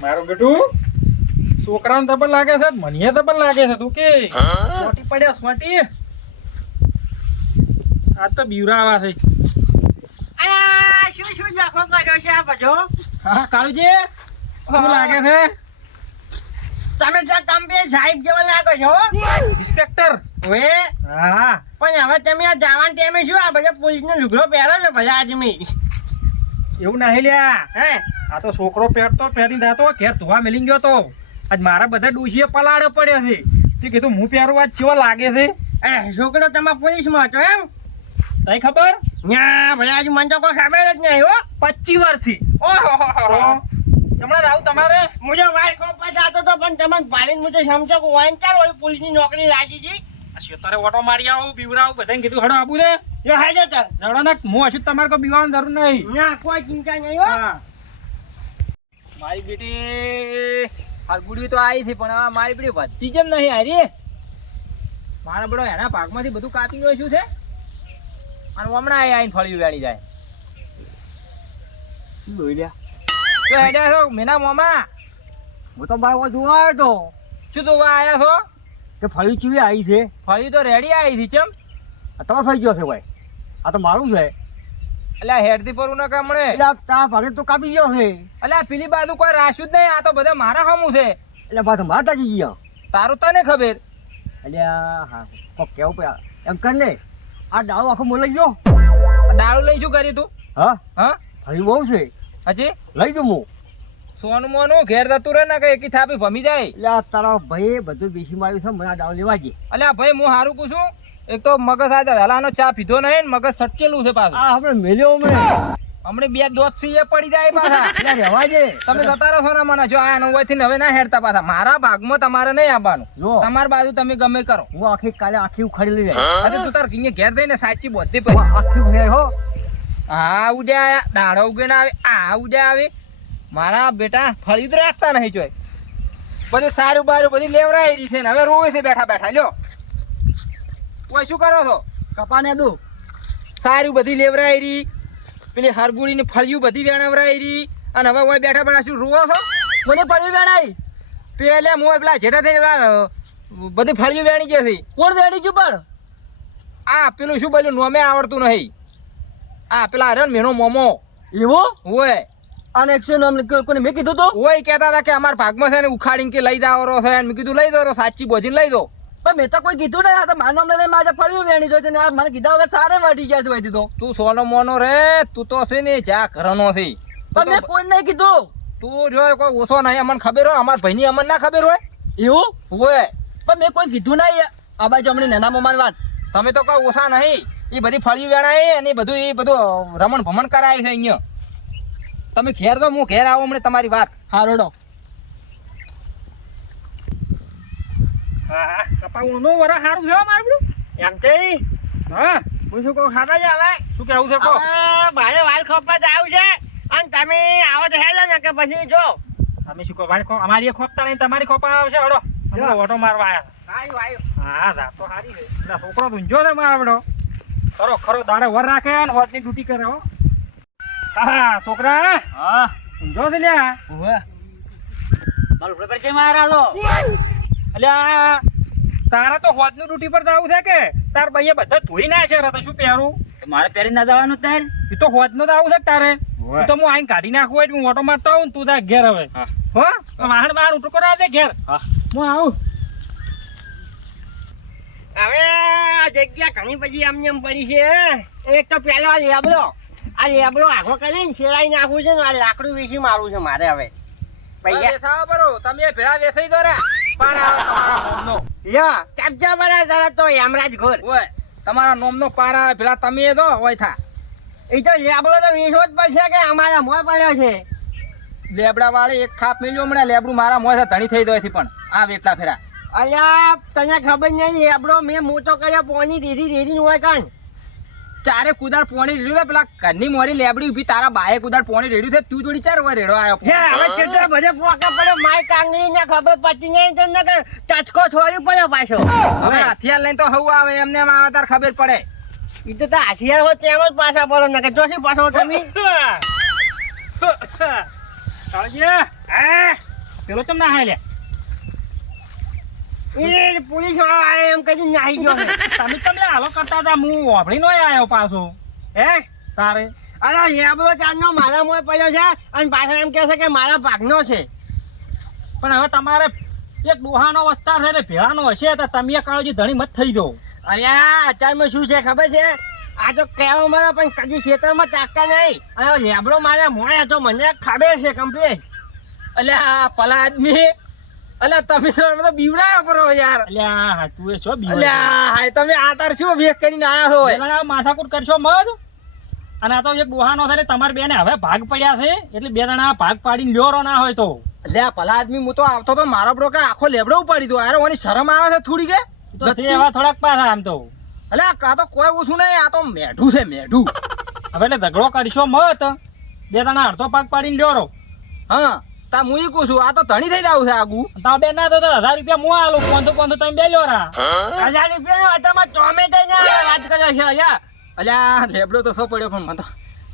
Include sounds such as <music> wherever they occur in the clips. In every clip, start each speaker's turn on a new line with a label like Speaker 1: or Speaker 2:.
Speaker 1: મારું બેટું છોકરાને તો લાગે છે? મને તો પણ લાગે છે તું કે? મોટી પડ્યા સ્વાટી આ તો બીવરાવા છે.
Speaker 2: શું શું જાખો કર્યો છે આ બધો?
Speaker 1: હા કાળુજી શું લાગે છે?
Speaker 2: તમે તો તમે સાહેબ જેવા લાગો છો
Speaker 1: ઇન્સ્પેક્ટર.
Speaker 2: ઓએ.
Speaker 1: હા.
Speaker 2: પણ હવે તમે આ જવાન ટાઈમે શું આ બધા પોલીસનો લુગડો પહેરો છો ભલા આદમી?
Speaker 1: એવું નહીં લ્યા.
Speaker 2: હે?
Speaker 1: આ તો છોકરો પહેરતો પહેરી જાતો ઘેર ધોવા મેલી ગયો તો. આજ મારા બધા ડોશીએ પલાડે પડ્યા છે. તે કીધું હું પહેરું આજ ચેવો લાગે છે?
Speaker 2: એ છોકરો તમારા પોલીસમાં હતો એમ?
Speaker 1: તઈ ખબર?
Speaker 2: ના ભાઈ આજ મને તો કોઈ ખબર જ નહીં હો.
Speaker 1: પચીસ વર્ષથી.
Speaker 2: ઓહો
Speaker 1: જમણા રાવ તમારે?
Speaker 2: મુજે વાય કો જાતો તો પણ તમને પાલીન મુજે સમજો કે ચાલ ઓલી પોલીસની નોકરી લાગી જી
Speaker 1: શેતારે ઓટો મારી આવું બીવરાવ બધાને કીધું હડો આબુ દે.
Speaker 2: જો હાજે તાર
Speaker 1: જડો ના હું હશું તમારે કોઈ બીવાની જરૂર નહીં.
Speaker 2: ના કોઈ ચિંતા નહીં હો.
Speaker 1: હા.
Speaker 3: મારી બેટી હરગુડી તો આવી છે પણ આ મારી બેટી વધતી જેમ નહીં હારી મારા બડો એના પાકમાંથી બધું કાપી ગયો શું છે. અને હમણાં આવીને ફળિયું વેણી જાય.
Speaker 4: જોઈ લ્યા?
Speaker 3: તો હેડ્યા છો મેના મોમાં?
Speaker 4: હું તો મારા જોવા આવ્યો તો.
Speaker 3: શું તું આયા છો?
Speaker 4: કે ફળી ચીવી આવી છે?
Speaker 3: ફળિયું તો રેડી આવી છે ચમ.
Speaker 4: આ તમે થઈ ગયો છે ભાઈ આ તો મારું છે.
Speaker 3: એટલે હેડથી પર ના કામણે.
Speaker 4: એટલે તારા ભાગે તો કાપી ગયો છે
Speaker 3: અલ્યા પેલી બાજુ કોઈ રાશ્યું જ નહીં આ તો બધા મારા હમું છે.
Speaker 4: એટલે પાછો માતા જી ગયા.
Speaker 3: તારું તને ખબર?
Speaker 4: આ હા કોક કેવું પડે. એમ કર ને આ ડાળો આખો મોલાઈ ગયો.
Speaker 3: દારૂ લઈ શું કર્યું તું?
Speaker 4: હા?
Speaker 3: હા?
Speaker 4: ફળી બહુ છે.
Speaker 3: હજી?
Speaker 4: લઈ દઉં હું.
Speaker 3: સોનું મોનું ઘેર જતું રહે ને કે એકી થાપી ભમી જાય?
Speaker 4: એટલે તારા ભાઈએ બધું બેસી માર્યું છે મને આ ડાળો લેવા જઈએ
Speaker 3: અલ્યા ભાઈ હું હારું પૂછું? એક તો મગજ આજે વહેલાનો ચા પીધો નહીં ને મગજ સટકેલું છે પાછું.
Speaker 4: આ આપણે મેલ્યો હમણે.
Speaker 3: હમણે બે દોસ્તથી એ પડી જાય પાછા. <laughs>
Speaker 4: એટલે રહેવા દે.
Speaker 3: તમે જતા રહો છો ને મને જો આ નવથી હવે ના હેરતા પાછા. મારા ભાગમાં તમારે નહીં આવવાનું.
Speaker 4: જો.
Speaker 3: તમારી બાજુ તમે ગમે કરો.
Speaker 4: હું આખી કાલે આખી ઉખાડી લઈ જાય
Speaker 3: અરે તું તાર કિંગે ઘેર દઈને સાચી બોધી
Speaker 4: હું આખી ઉખાડી હો.
Speaker 3: હા ઉડ્યા આયા. દાડો ઉગે ના આવે. આ ઉડ્યા આવે. મારા બેટા ફળિયું તો રાખતા નહીં જોય. બધું સારું બારું બધી લેવરાઈ રહી છે ને. હવે રોવે છે બેઠા બેઠા. લ્યો. ઓય શું કરો છો?
Speaker 1: કપાને દો.
Speaker 3: સારું બધી લેવરાઈ રહી પેલી હરગુડી ની ફળિયું બધી વેણવરાઈ રહી અને હવે ઓય બેઠા બેઠા શું રૂવો છો?
Speaker 1: મને ફળિયું વેણાઈ
Speaker 3: પેલે મોય પેલા જેઠા થઈને પેલા બધી ફળિયું વેણી જશે
Speaker 1: કોણ વેણી છું પણ?
Speaker 3: આ પેલું શું બોલ્યું? નોમે આવડતું નહીં. આ પેલા હરણ મેનો મોમો.
Speaker 1: એવો?
Speaker 3: હોય
Speaker 1: અને એકસો નામ કોને મેં કીધું તો?
Speaker 3: ઓય કહેતા હતા કે અમારા ભાગમાં છે ને ઉખાડીને કે લઈ જાવરો છે. મેં કીધું લઈ દો સાચી બોજીને લઈ દો
Speaker 1: પણ મેં તો કોઈ કીધું નહીં આ તો માનો નામ લઈને મારે ફળ્યું વેણી જોઈ છે ને મને કીધા વગર સારે વાટી ગયા છે ભાઈ તો.
Speaker 3: તું સોનો મોનો રે તું તો છે ને જા ઘરનો છે.
Speaker 1: પણ મેં કોઈ નહીં કીધું.
Speaker 3: તું જો કોઈ ઓછો નહીં અમને ખબર હોય અમારા ભાઈની અમને ના ખબર હોય.
Speaker 1: એવું?
Speaker 3: હોય.
Speaker 1: પણ મેં કોઈ કીધું નહીં આ બાજુ હમણાં નાના મોમાન વાત.
Speaker 3: તમે તો કોઈ ઓછા નહીં એ બધી ફળિયું વેણાય અને બધું એ બધું રમણ ભમણ કરાય છે અહીંયા. તમે ઘેર તો હું ઘેર આવું હમણાં તમારી વાત.
Speaker 1: હારોડો હા હા કપાવું નો વરા સારું છે મારું
Speaker 2: એમ તે
Speaker 1: હા
Speaker 2: હું શું કહું ખાતા જ હવે?
Speaker 1: શું કેવું છે કહો.
Speaker 2: મારે વાલ ખોપવા જાવ છે. અને તમે આવો તો હેલો ને કે પછી જો.
Speaker 1: અમે શું કહો મારી ખો- અમારી ખોપતા નહીં તમારી ખોપા આવશે હડો અમે ઓટો મારવા આવ્યા હા તો સારી છે. છોકરો ઊંઝો છે મારો ખરો ખરો દાડે વર રાખે અને હોજની ડ્યુટી કરે હો. હા છોકરા
Speaker 4: હા.
Speaker 1: ઊંઝો છે લ્યા.
Speaker 4: મારું
Speaker 1: અલ્યા તારા તો હોજનું ડ્યુટી પર જવું છે કે? તાર ભાઈએ બધા ધોઈ ના છે તો શું પહેરું?
Speaker 4: મારે પહેરી ના જવાનું તાર?
Speaker 1: એ તો હોજનું જ આવું છે તારે? તો હું આઈને કાઢી નાખું એટલે હું ઓટો મારતો આવું તું તાર ઘેર હવે.
Speaker 4: હો.
Speaker 1: વાહન વાહન ઉઠો કરો આવજે ઘેર.
Speaker 4: હું.
Speaker 1: આવું.
Speaker 2: હવે આ જગ્યા ઘણી બધી આમ એમ પડી છે એક તો પેલો આ લેબડો. આ લેબડો આખો કરીને શેરાઈ નાખું છે ને આ લાકડું વેચી મારું છે મારે હવે.
Speaker 3: વેસાવો બરો તમે ભેળા વેસાઈ દો રે. પાર આવે તમારા નોમનો.
Speaker 2: લ્યો કબજા બરા જરા તો યમરાજ ઘોર.
Speaker 3: ઓય તમારા નોમનો પાર આવે પેલા તમે દો ઓય થા.
Speaker 2: એ તો લેબડો તો વેચવો જ પડશે કે અમારા મોં પડ્યો છે?
Speaker 3: લેબડા વાળી એક થાપ મેલ્યો હમણાં લેબડું મારા મોં ધણી થઈ દોયથી પણ. આ વેટલા ફેરા.
Speaker 2: અલ્યા તને ખબર નહીં લેબડો મેં મોટો કર્યો પોની દીધી દીધી હોય કાન
Speaker 3: ચારે કુદાર પોણી રેડ્યું પેલા કન્ની મોરી લેબડી ઊભી તારા બાએ કુદાર પોણી રેડ્યું છે તું જોડી ચાર વાર રેડો આવ્યો
Speaker 2: હે હવે ચેટલા બધે પોકા પડે માય કાંગળી ને ખબર પચી ને તો ને કે ટચકો છોડી પડ્યો પાછો
Speaker 3: હવે હથિયાર લઈને તો હવું આવે એમને એમ આવે તાર ખબર પડે
Speaker 2: ઈ તો તો હથિયાર હોય તેમ જ પાછા પડો ને કે જોશી પાછો તમે
Speaker 1: કાળજી
Speaker 2: હા
Speaker 1: પેલો ચમ ના હાય લે
Speaker 2: એ પોલીસ વાળો આયો એમ કદી નાહી ગયો.
Speaker 1: તમે તમે હાલો કરતા હતા હું વાપરી નો આવ્યો પાછો.
Speaker 2: હે?
Speaker 1: તારે?
Speaker 2: અરે લેબડો ચાંદનો મારા મોય પડ્યો છે અને પાછો એમ કહે છે કે મારા ભાગનો છે.
Speaker 1: પણ હવે તમારે એક ડોહાનો વસ્તાર છે એટલે ભેળાનો હશે તો તમે કાળજી ધણી મત થઈ દો
Speaker 2: અલ્યા અત્યારમાં શું છે ખબર છે? આ તો કહેવા મારા પણ કદી ખેતરમાં તાકતા નહીં. અને લેબડો મારા મોય હતો મને ખબર છે કમ્પ્લીટ
Speaker 3: અલ્યા પલા આદમી અલ્યા તમે તો બીવડાયો પરો યાર.
Speaker 1: અલ્યા હા તું એ છો બીવો
Speaker 3: અલ્યા હા તમે આ તાર શું વેક કરીને આયા છો
Speaker 1: જણા માથાકૂટ કરશો મત અને આ તો એક ડોહાનો છે ને તમારે બેને હવે ભાગ પડ્યા છે એટલે બે જણા ભાગ પાડીને લ્યોરો ના હોય તો.
Speaker 3: અલ્યા પલા આદમી હું તો આવતો તો મારો બ્રો કે આખો લેબડો ઉપાડી દો અરે ઓની શરમ આવે છે થોડી કે?
Speaker 1: તો તે એવા થોડાક પાછા આમ તો.
Speaker 3: અલ્યા કા તો કોઈ ઓછું નહીં આ તો મેઢું છે મેઢું.
Speaker 1: હવે એટલે ઝઘડો કરશો મત બે જણા અડધો ભાગ પાડીને લ્યોરો.
Speaker 3: હા. તા હું ઈ કહું છું આ તો ધણી થઈ જાવ છે આગુ.
Speaker 1: તા બે ના તો 1000 રૂપિયા હું આલો? પોંધો પોંધો તમે બે લ્યોરા
Speaker 2: હજાર રૂપિયાનો હતામાં ચોમે તો ને વાત કરે છે અલ્યા.
Speaker 3: અલ્યા લેબડો તો સો પડ્યો પણ મને તો.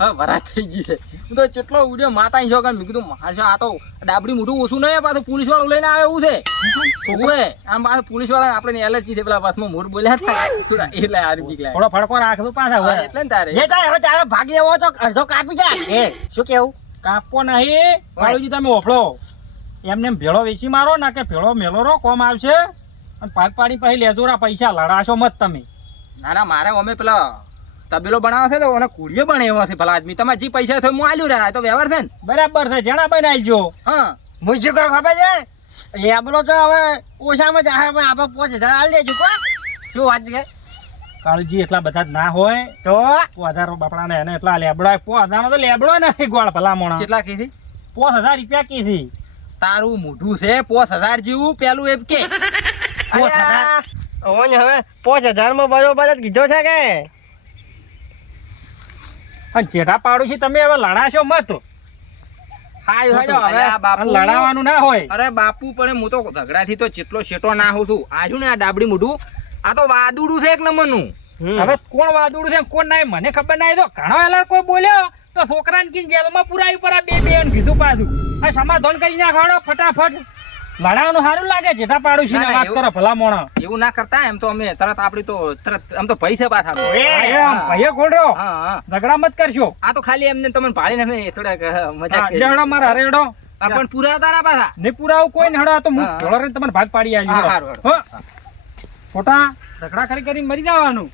Speaker 3: હવે વરાત થઈ ગઈ છે. હું તો કેટલો ઉડ્યો માતા છો મેં કીધું મારશો આ તો ડાબડી મોઢું ઓછું નહીં પાછું પોલીસ વાળું લઈને આવે એવું છે. આમ પાછું પોલીસવાળા આપણે એલર્જી છે પેલા બસમાં મોર બોલ્યા હતા. થોડા એટલે
Speaker 1: થોડો ફડકો રાખજો પાછા
Speaker 3: એટલે ને તારે.
Speaker 2: હવે તારો ભાગ લેવો તો અડધો કાપી જા. શું કેવું?
Speaker 1: કાપવો નહીં. કાળુજી તમે ઓફળો એમને એમ ભેળો વેચી મારો ના કે ભેળો મેલો રો કોમ આવશે? અને પાક પાડી પછી લેજો રા પૈસા લડાશો મત તમે.
Speaker 3: ના ના મારે અમે પેલા તબેલો બનાવશે છે તો એને કુડિયો બનાવ્યો છે ભલા આદમી. તમારે જે પૈસા થયો હું આલ્યું રહ્યા તો વ્યવહાર છે ને.
Speaker 1: બરાબર છે જણા બનાવીજો
Speaker 3: હા.
Speaker 2: હું શું કહું ખબર છે? એબલો તો હવે ઓછામાં જ આવે પણ આપણે પોચ હજાર આલી દેજો કો શું વાત છે?
Speaker 1: કાળુજી એટલા બધા ના હોય
Speaker 2: તો?
Speaker 1: પોધારો બાપડાને એને એટલા લેબડો પો હજારનો તો લેબડો નહીં ગોળ ભલા મોણા
Speaker 3: કેટલા કીધી?
Speaker 1: પોસ હજાર રૂપિયા કીધી.
Speaker 3: તારું મોઢું છે પોસ હજાર જેવું પેલું એમ કે. પોસ હજાર.
Speaker 2: હવે ને હવે પોચ હજારમાં બરોબર જ કીધો છે કે?
Speaker 1: અને જેઠા પાડું છે તમે હવે લડાશો મત. લડાવાનું ના હોય.
Speaker 3: અરે બાપુ પણ હું તો ઝઘડાથી તો જેટલો શેટો ના હોઉં છું. આજુ ને આ ડાબડી મોઢું આ તો વાદુડું છે એક નંબરનું.
Speaker 1: હવે કોણ વાદુડું છે કોણ ના મને ખબર ના તો ઘણો એલા કોઈ બોલ્યો તો છોકરાને કીને જેલમાં પુરાવી પર બે બે કીધું પાછું. આ સમાધાન કરી નાખવાનો ફટાફટ. લડાવવાનું સારું લાગે જેઠા પાડું છે વાત કરો ભલા મોણા.
Speaker 3: એવું ના કરતા એમ તો અમે તરત આપડી તો તરત આમ તો પૈસા પાછા
Speaker 1: ભાઈએ
Speaker 3: હા
Speaker 1: ઝઘડા મત કરશો.
Speaker 3: આ તો ખાલી એમને તમને ભાળી ને થોડાક મજા.
Speaker 1: લેવડો મારા રેડો.
Speaker 3: પણ પૂરા તારા પાછા.
Speaker 1: ને પુરાવું કોઈ ને હડો તો હું. તમને ભાગ પાડી આવી. ખોટા ઝઘડા કરી કરી મરી જવાનું.